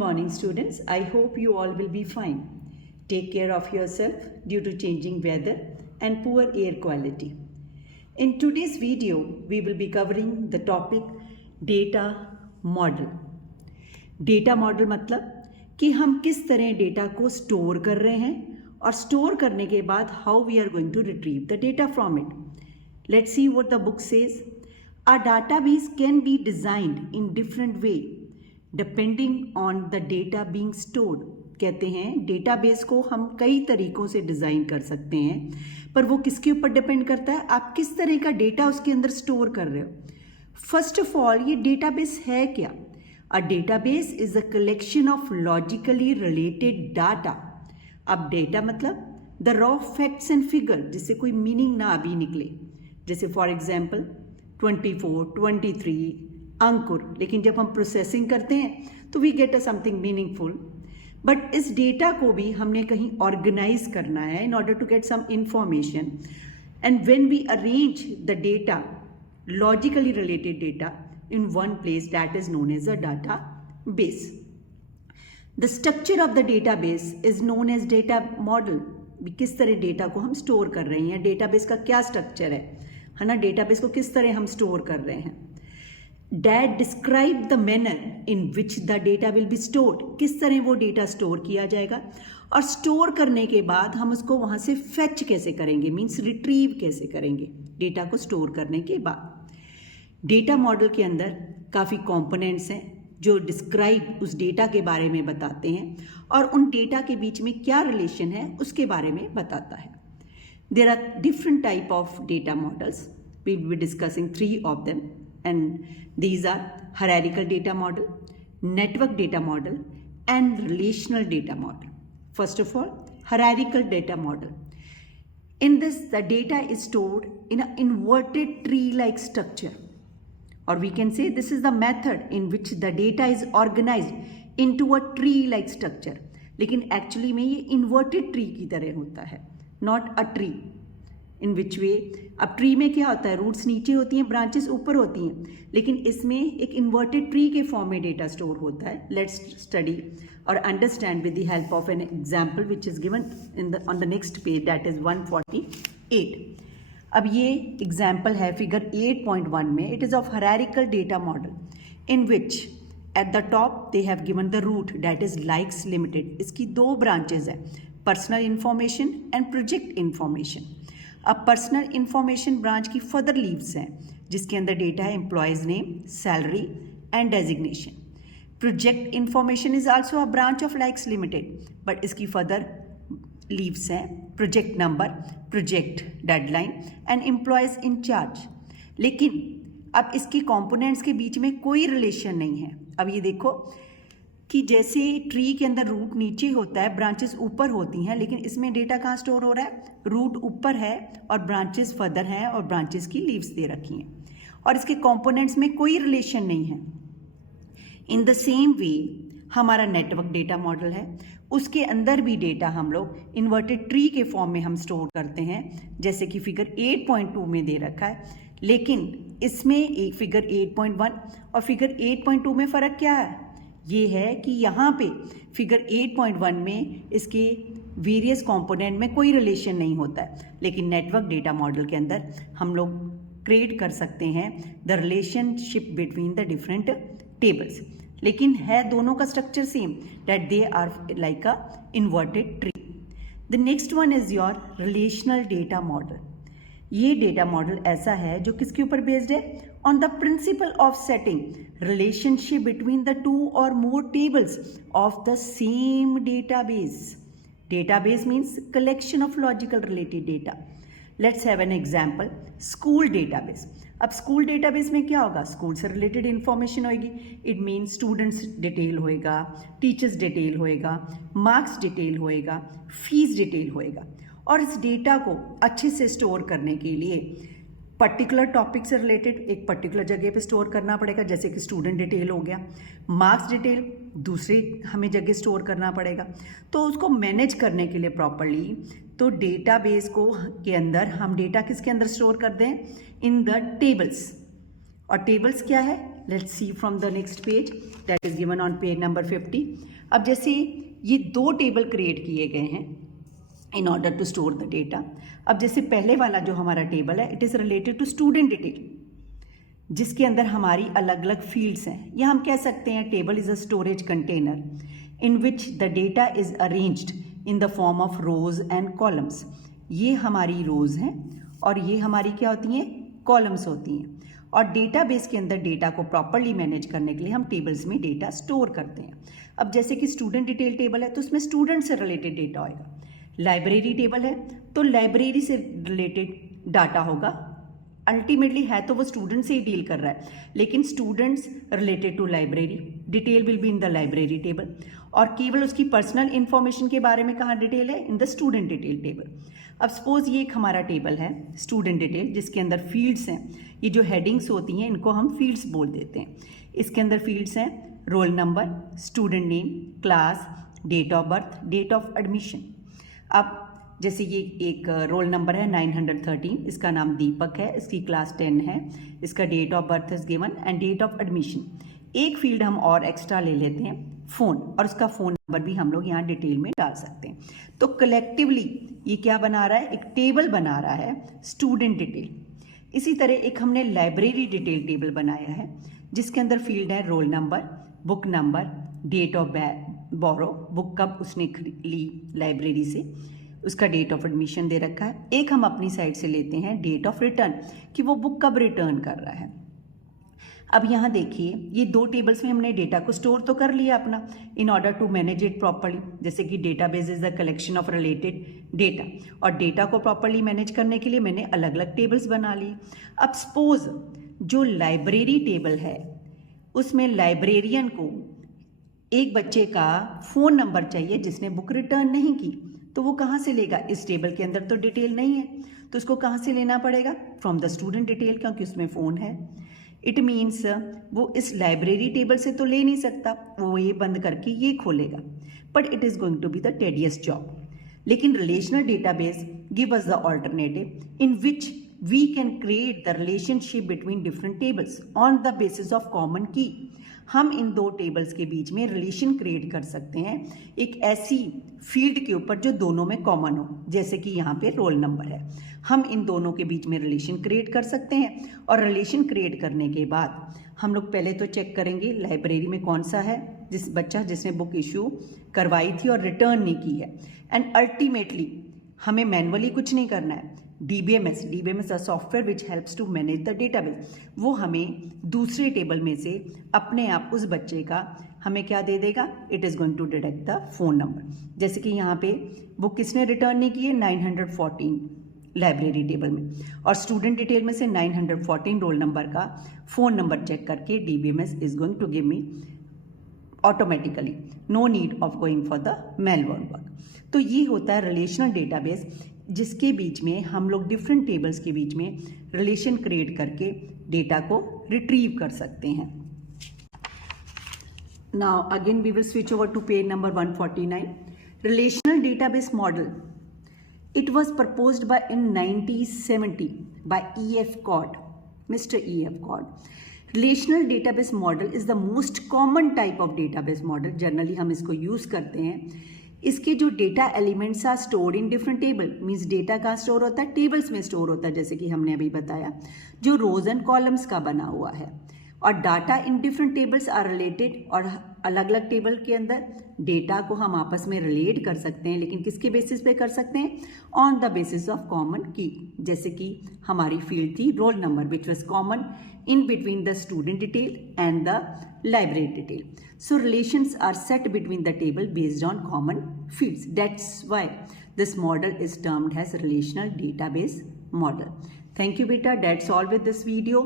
Morning students, I hope you all will be fine. Take care of yourself due to changing weather and poor air quality. In today's video, we will be covering the topic data model. Data model मतलब कि हम किस तरह data को store कर रहे हैं और स्टोर करने के बाद how we are going to retrieve the data from it. Let's see what the book says. A database can be designed in different way depending on the data being stored. कहते हैं database को हम कई तरीकों से design कर सकते हैं, पर वो किसके ऊपर डिपेंड करता है, आप किस तरह का डेटा उसके अंदर स्टोर कर रहे हो. फर्स्ट ऑफ ऑल, ये डेटाबेस है क्या? A database is a collection of logically related data. अब डेटा मतलब the raw facts and figure, जिससे कोई मीनिंग ना अभी निकले. जैसे फॉर एग्जाम्पल 24, 23 अंकुर, लेकिन जब हम प्रोसेसिंग करते हैं तो we get a something meaningful. But इस डेटा को भी हमने कहीं ऑर्गेनाइज करना है in order to get some information. And when we arrange the data, logically related data, in one place, that is known as a database. The structure of the database is known as data model. किस तरह data को हम store कर रहे हैं, database का क्या structure है ना, डेटाबेस को किस तरह हम स्टोर कर रहे हैं. That describe the manner in which the data will be stored. किस तरह वो डेटा स्टोर किया जाएगा, और स्टोर करने के बाद हम उसको वहाँ से फैच कैसे करेंगे, मीन्स रिट्रीव कैसे करेंगे डेटा को स्टोर करने के बाद. डेटा मॉडल के अंदर काफ़ी कंपोनेंट्स हैं जो डिस्क्राइब उस डेटा के बारे में बताते हैं और उन डेटा के बीच में क्या रिलेशन है उसके बारे में बताता है. There are different type of data models. We will be discussing 3 of them. And these are hierarchical data model, network data model, and relational data model. First of all, hierarchical data model. In this, the data is stored in an inverted tree-like structure. Or we can say this is the method in which the data is organized into a tree-like structure. लेकिन actually में ये inverted tree की तरह होता है, not a tree. इन विच वे, अब tree में क्या होता है, रूट्स नीचे होती हैं, ब्रांचेस ऊपर होती हैं, लेकिन इसमें एक इन्वर्टेड ट्री के फॉर्म में डेटा स्टोर होता है. लेट्स स्टडी और understand with the help of an example which is given on the next page, that is 148. अब ये एग्जाम्पल है फिगर 8.1 में. It is of hierarchical data model in which at the top they have given the root that is Likes Limited. इसकी 2 branches है, personal information and project information. अब personal information branch की further leaves हैं जिसके अंदर data है employees name, salary and designation. Project information is also a branch of likes limited, but इसकी further leaves हैं project number, project deadline and employees in charge. लेकिन अब इसकी कंपोनेंट्स के बीच में कोई रिलेशन नहीं है. अब ये देखो कि जैसे ट्री के अंदर रूट नीचे होता है, ब्रांचेस ऊपर होती हैं, लेकिन इसमें डेटा कहाँ स्टोर हो रहा है, रूट ऊपर है और ब्रांचेस फर्दर हैं और ब्रांचेस की लीव्स दे रखी हैं और इसके कंपोनेंट्स में कोई रिलेशन नहीं है. इन द सेम वे हमारा नेटवर्क डेटा मॉडल है, उसके अंदर भी डेटा हम लोग इन्वर्टेड ट्री के फॉर्म में हम स्टोर करते हैं, जैसे कि फिगर 8.2 में दे रखा है. लेकिन इसमें एक फिगर 8.1 और फिगर 8.2 में फ़र्क क्या है, ये है कि यहाँ पे फिगर 8.1 में इसके वेरियस कंपोनेंट में कोई रिलेशन नहीं होता है, लेकिन नेटवर्क डेटा मॉडल के अंदर हम लोग क्रिएट कर सकते हैं the relationship between the different tables. लेकिन है दोनों का structure same, that they are like a inverted tree. The next one is your relational data model. ये डेटा मॉडल ऐसा है जो किसके ऊपर बेस्ड है, on the principle of setting relationship between the 2 or more tables of the same database. Database means collection of logical related data. Let's have an example, school database. अब school database में क्या होगा, school से related information होगी. It means students detail होएगा, teachers detail होएगा, marks detail होएगा, fees detail होएगा. और इस डेटा को अच्छे से स्टोर करने के लिए पर्टिकुलर टॉपिक से रिलेटेड एक पर्टिकुलर जगह पे स्टोर करना पड़ेगा, जैसे कि स्टूडेंट डिटेल हो गया, मार्क्स डिटेल दूसरी हमें जगह स्टोर करना पड़ेगा. तो उसको मैनेज करने के लिए प्रॉपरली, तो डेटाबेस को के अंदर हम डेटा किसके अंदर स्टोर करते हैं, इन द टेबल्स. और टेबल्स क्या है, let's see from the next page that is given on page number 50। अब जैसे ये दो टेबल क्रिएट किए गए हैं in order to store the data. अब जैसे पहले वाला जो हमारा टेबल है, it is related to student detail, जिसके अंदर हमारी अलग अलग फील्ड्स हैं, या हम कह सकते हैं table is a storage container in which the data is arranged in the form of rose and columns. ये हमारी रोज हैं और ये हमारी क्या होती हैं, कॉलम्स होती हैं। और डेटाबेस के अंदर डेटा को प्रॉपरली मैनेज करने के लिए हम टेबल्स में डेटा स्टोर करते हैं। अब जैसे कि स्टूडेंट डिटेल टेबल है तो उसमें स्टूडेंट से रिलेटेड डेटा होगा। लाइब्रेरी टेबल है तो लाइब्रेरी से रिलेटेड डाटा होगा। अल्टीमेटली है तो वो स्टूडेंट से ही डील कर रहा है, लेकिन students related to library, detail will be in the library table. और केवल उसकी पर्सनल इंफॉर्मेशन के बारे में कहाँ डिटेल है, in the student detail table. अब सपोज ये एक हमारा टेबल है स्टूडेंट डिटेल, जिसके अंदर फील्ड्स हैं। ये जो हेडिंग्स होती हैं इनको हम फील्ड्स बोल देते हैं। इसके अंदर फील्ड्स हैं roll number, student name, class, date of birth, date of admission. अब जैसे ये एक रोल नंबर है 913, इसका नाम दीपक है, इसकी क्लास 10 है, इसका date of birth is given and date of admission. एक फील्ड हम और एक्स्ट्रा ले लेते हैं फ़ोन, और उसका फ़ोन नंबर भी हम लोग यहाँ डिटेल में डाल सकते हैं। तो कलेक्टिवली ये क्या बना रहा है, एक टेबल बना रहा है स्टूडेंट डिटेल। इसी तरह एक हमने लाइब्रेरी डिटेल टेबल बनाया है, जिसके अंदर फील्ड है roll number, book number, date of borrow, book कब उसने ली लाइब्रेरी से, उसका डेट ऑफ एडमिशन दे रखा है। एक हम अपनी साइड से लेते हैं डेट ऑफ रिटर्न, कि वो बुक कब रिटर्न कर रहा है। अब यहाँ देखिए ये दो टेबल्स में हमने डेटा को स्टोर तो कर लिया अपना, in order to manage it properly. जैसे कि database is the collection of related data, और डेटा को प्रॉपरली मैनेज करने के लिए मैंने अलग अलग टेबल्स बना लिए। अब सपोज जो लाइब्रेरी टेबल है उसमें लाइब्रेरियन को एक बच्चे का फ़ोन नंबर चाहिए जिसने बुक रिटर्न नहीं की, तो वो कहाँ से लेगा, इस टेबल के अंदर तो डिटेल नहीं है, तो उसको कहाँ से लेना पड़ेगा, फ्रॉम द स्टूडेंट डिटेल, क्योंकि उसमें फ़ोन है। इट मीन्स वो इस लाइब्रेरी टेबल से तो ले नहीं सकता, वो ये बंद करके ये खोलेगा, but it is going to be the tedious job. लेकिन relational database give us the alternative in which we can create the relationship between different tables on the basis of common key. हम इन दो tables के बीच में relation create कर सकते हैं एक ऐसी फील्ड के ऊपर जो दोनों में कॉमन हो, जैसे कि यहाँ पे रोल नंबर है। हम इन दोनों के बीच में रिलेशन क्रिएट कर सकते हैं, और रिलेशन क्रिएट करने के बाद हम लोग पहले तो चेक करेंगे लाइब्रेरी में कौन सा है जिस बच्चा जिसने बुक इशू करवाई थी और रिटर्न नहीं की है। एंड अल्टीमेटली हमें मैनुअली कुछ नहीं करना है, DBMS a software which helps to manage the database, वो हमें दूसरे टेबल में से अपने आप उस बच्चे का हमें क्या दे देगा, it is going to detect the phone number. जैसे कि यहाँ पे बुक किसने रिटर्न नहीं की है, 914 लाइब्रेरी टेबल में, और स्टूडेंट डिटेल में से 914 रोल नंबर का फ़ोन नंबर चेक करके DBMS is going to give me automatically, no need of going for the manual work. तो ये होता है रिलेशनल डेटाबेस, जिसके बीच में हम लोग डिफरेंट टेबल्स के बीच में रिलेशन क्रिएट करके डेटा को रिट्रीव कर सकते हैं। Now again we will switch over to page number 149। Relational database model, it was proposed by in 1970 by E.F. Codd, Mr. E.F. Codd. Relational database model is the most common type of database model. Generally हम इसको use करते हैं। इसके जो data elements are stored in different table, means data कहाँ store होता है, tables में स्टोर होता है, जैसे कि हमने अभी बताया, जो रोज एंड कॉलम्स का बना हुआ है। और data in different tables are related, और अलग अलग टेबल के अंदर डेटा को हम आपस में रिलेट कर सकते हैं, लेकिन किसके बेसिस पे कर सकते हैं, on the basis of common की। जैसे कि हमारी फील्ड थी roll number which was common in between the student detail and the library detail. So relations are set between the table based on common fields. That's why this model is termed as relational database model. Thank you beta. That's all with this video.